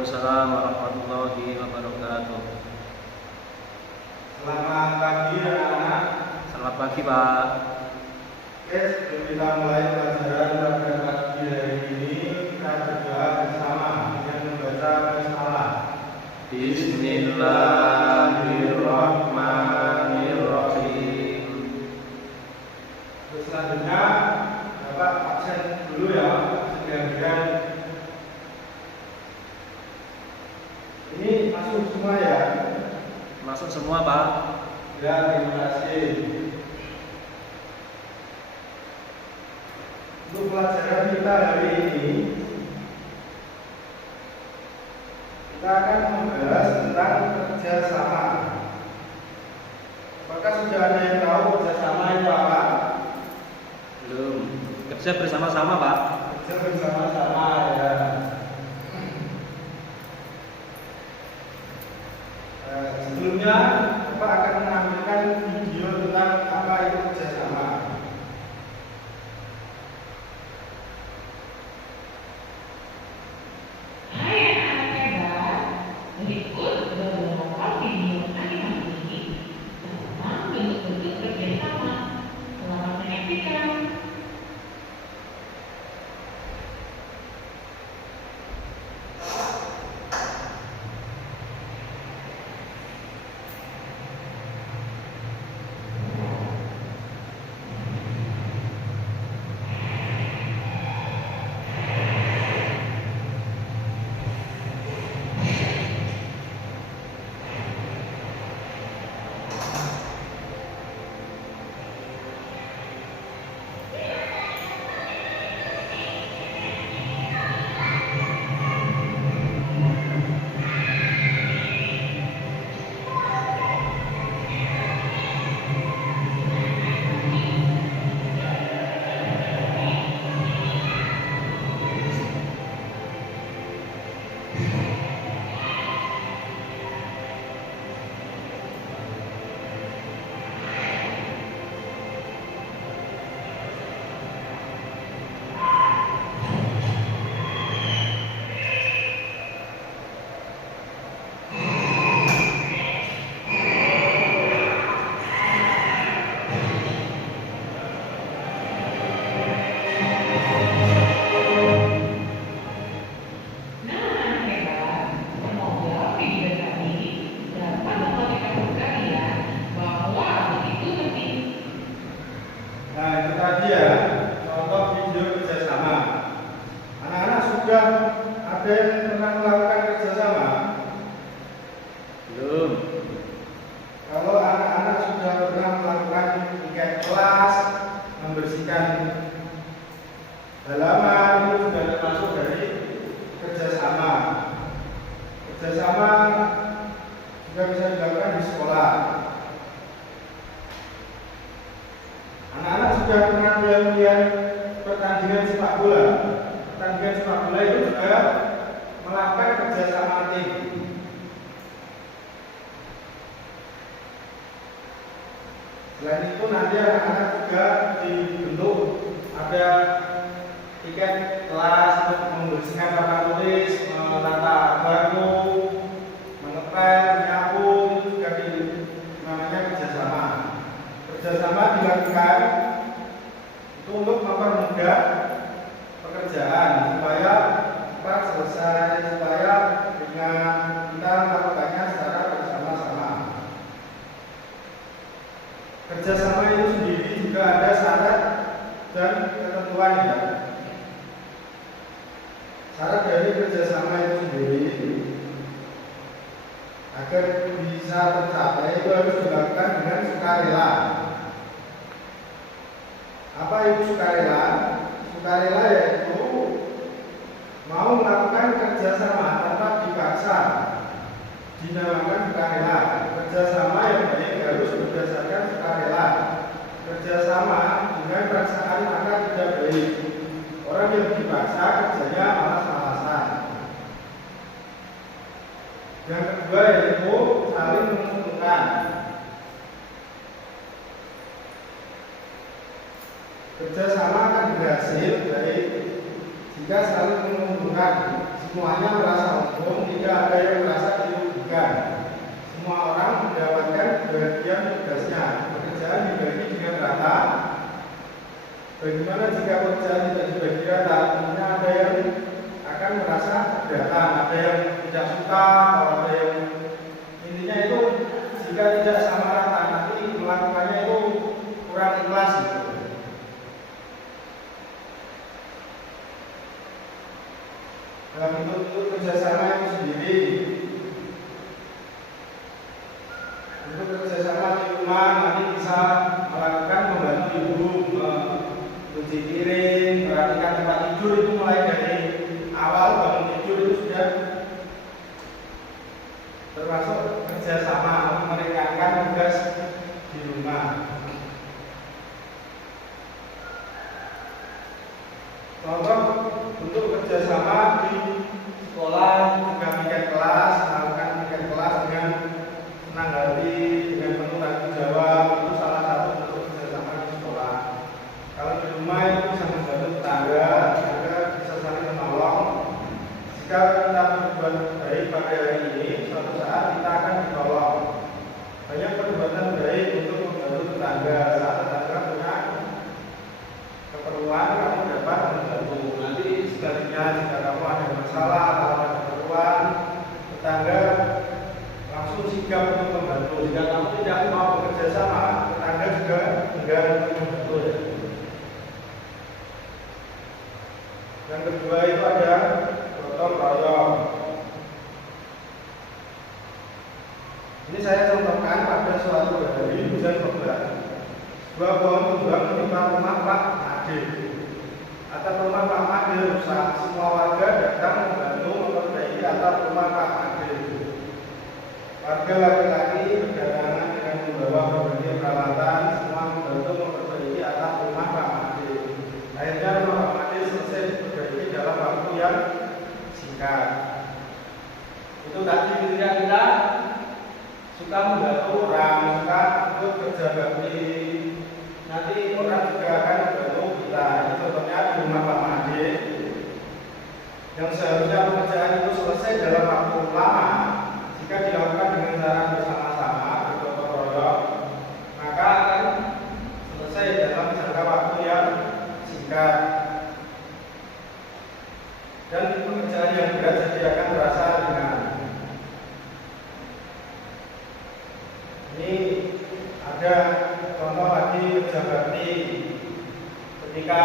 Waalaikumsalam warahmatullahi wabarakatuh. Selamat pagi anak-anak. Selamat pagi Pak. Oke, sebelum kita mulai pelajaran pada pagi hari ini, kita berdoa bersama dengan membaca basmalah. Bismillahirrahmanirrahim. Terus selanjutnya, Bapak absen dulu ya, sekian-sekian. Ini masuk semua ya? Masuk semua Pak. Ya, terima kasih. Untuk pelajaran kita hari ini, kita akan membahas tentang kerjasama. Apakah sudah ada yang tahu kerjasama itu apa? Belum. Kerja bersama-sama Pak. Kerja bersama-sama ya. Sebelumnya, Bapak akan menampilkan video tentang apa itu kerjasama. Hai anak-anak hebat, berikut beberapa video animasi tentang bentuk-bentuk kerjasama. Selamat menyaksikan. Nah, itu tadi ya, contoh video kerjasama. Anak-anak sudah ada yang pernah melakukan kerjasama? Belum. Kalau anak-anak sudah pernah melakukan piket kelas, membersihkan halaman, itu sudah termasuk dari kerjasama. Kerjasama juga bisa dilakukan di sekolah. Anak-anak sudah pernah melihat pertandingan sepak bola. Pertandingan sepak bola itu juga melakukan kerjasama tim. Selain itu nanti anak-anak juga dibentuk ada tiket kelas untuk membersihkan papan tulis, menata bangku, mengepel, menyapu, itu juga namanya kerjasama. Kerjasama dilakukan itu untuk mempermudah pekerjaan supaya cepat selesai, supaya dengan kita melakukannya secara bersama-sama. Kerjasama itu sendiri juga ada syarat dan ketentuannya. Syarat dari kerjasama itu sendiri agar bisa tercapai itu harus dilakukan dengan sukarela. Apa itu sukarela? Sukarela yaitu mau melakukan kerjasama tanpa dipaksa, dinamakan sukarela. Kerjasama yang baik harus berdasarkan sukarela. Kerjasama dengan perasaan maka tidak baik. Orang yang dipaksa kerjanya malas-malasan. Yang kedua yaitu saling menguntungkan. Kerjasama akan berhasil baik jika saling menguntungkan. semuanya merasa untung, tidak ada yang merasa dirugikan. Semua orang mendapatkan bagian tugasnya. Pekerjaan dibagi dengan rata. Bagaimana jika pekerjaan tidak dibagi rata? Tentunya ada yang akan merasa keberatan, ada yang tidak suka, atau ada yang intinya itu jika tidak sama rata nanti melakukannya itu kurang ikhlas gitu. Untuk kerjasama itu sendiri, untuk kerjasama di rumah nanti bisa melakukan membantu ibu mencuci piring, perhatikan tempat tidur, itu mulai dari awal bangun tidur itu sudah termasuk kerjasama meringankan tugas di rumah. Contoh untuk kerjasama di sekolah juga bikin kelas, melakukan bikin kelas dengan senang hati, dengan penuh tanggung jawab, itu salah satu bentuk kerjasama di sekolah. Kalau di rumah itu bisa membantu tetangga bisa saling menolong. Jika kita berbuat baik pada hari ini, suatu saat kita akan ditolong. Banyak perbuatan baik untuk membantu tetangga. Saat tetangga punya keperluan, kamu dapat membantu. Nanti sebaliknya jika kamu ada masalah atau ada keperluan, tetangga langsung sigap untuk membantu. Jika kamu tidak mau bekerja sama, tetangga juga enggan untuk membantu. Yang kedua itu ada gotong royong. Ini saya contohkan pada suatu hari hujan lebat. Sebuah pohon tumbang menimpa rumah Pak Ade. Atap rumah Pak Ade rusak. Semua warga datang membantu memperbaiki atap rumah Pak Ade. Warga laki-laki berdatangan dengan membawa berbagai peralatan, semua membantu memperbaiki atap rumah Pak Ade. Akhirnya rumah Pak Ade selesai diperbaiki dalam waktu yang singkat. Itu tadi ketika kita suka membantu orang, suka ikut kerja bakti, nanti orang juga akan membantu kita. Ini contohnya di rumah Pak Made, yang seharusnya pekerjaan itu selesai dalam waktu lama. Jika dilakukan dengan cara bersama-sama, bergotong royong, maka akan selesai dalam jangka waktu yang singkat. Dan pekerjaan yang berat jadi akan terasa ringan. Ini ada contoh lagi kerja bakti. Ketika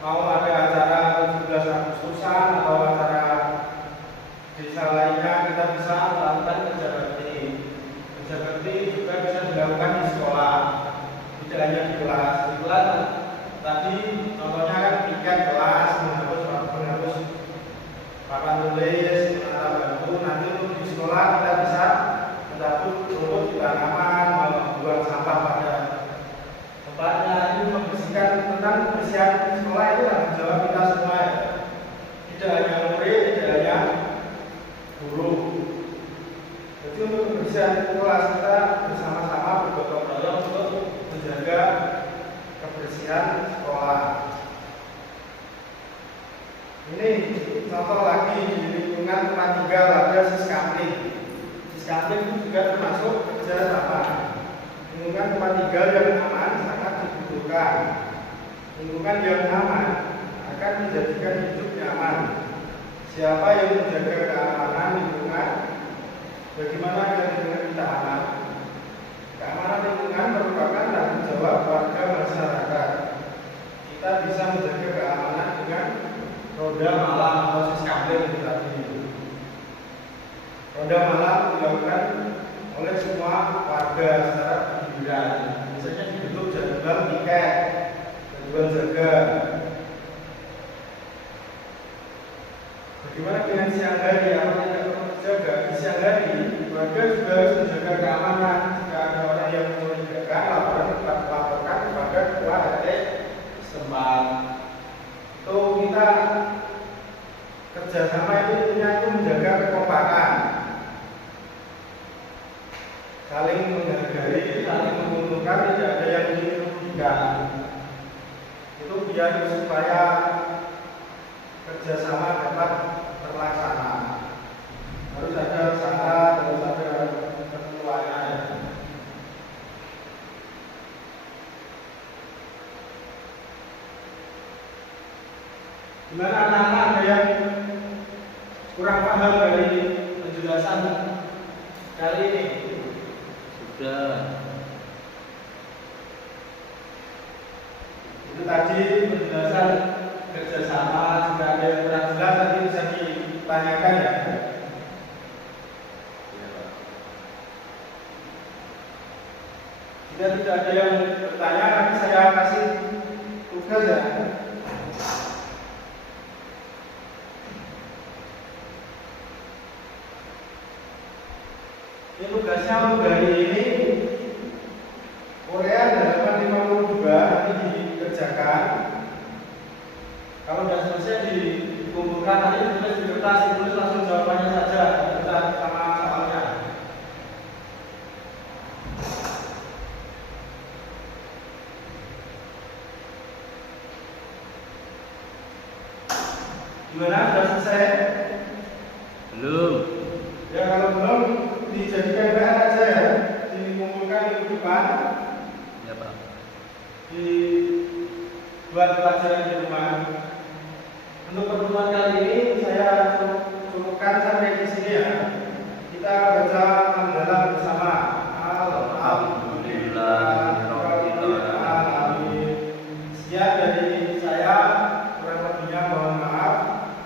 mau ada acara 17 Agustusan atau acara desa lainnya, kita bisa melakukan kerja bakti. Kerja bakti juga bisa dilakukan di sekolah, tidak hanya di kelas. Di kelas tadi contohnya kan piket kelas, menghapus papan tulis, menata bangku. Nanti untuk di sekolah kita bisa mencabup rumput di tanaman, membuang sampah pada tempatnya. Ini membersihkan, tentang kebersihan sekolah itu tanggung jawab kita semua ya. Tidak hanya murid, tidak hanya guru. Jadi untuk kebersihan kelas kita bersama-sama bergotong royong untuk menjaga kebersihan sekolah. Ini contoh lagi di lingkungan tempat tinggal ada siskapling. Siskapling itu juga termasuk kerja sama. Lingkungan tempat tinggal yang aman sangat dibutuhkan. Lingkungan yang aman akan menjadikan hidup nyaman. Siapa yang menjaga keamanan lingkungan? Bagaimana agar lingkungan kita aman? Keamanan lingkungan merupakan tanggung jawab warga masyarakat. Kita bisa menjaga keamanan dengan roda malam atau siskapling tadi. Roda malam dilakukan oleh semua warga secara giliran. Biasanya dibentuk jadwal piket, jadwal jaga. Bagaimana dengan siang hari? Apa tidak perlu dijaga? Di siang hari, warga juga harus menjaga keamanan. Jika ada orang yang mencurigakan, laporkan kepada ketua RT setempat. Itu kita kerjasama itu intinya itu menjaga kekompakan, saling menghargai, saling menguntungkan, tidak ada yang dirugikan. Itu biar supaya kerjasama dapat Gimana anak-anak, ada yang kurang paham dari penjelasan kali ini? Sudah. Itu tadi penjelasan kerjasama. Jika ada yang kurang jelas nanti bisa ditanyakan ya. Iya, Pak. Jika tidak ada yang bertanya, nanti saya kasih tugas ya. Ini tugasnya untuk hari ini. Korea halaman 52 nanti dikerjakan. Kalau sudah selesai dikumpulkan nanti ditulis di kertas, ditulis langsung jawabannya saja, tidak sama soalnya. Gimana, sudah selesai? Belum. Ya kalau belum dijadikan PR aja ya, dikumpulkan di depan, Ya, Pak. dibuat pelajaran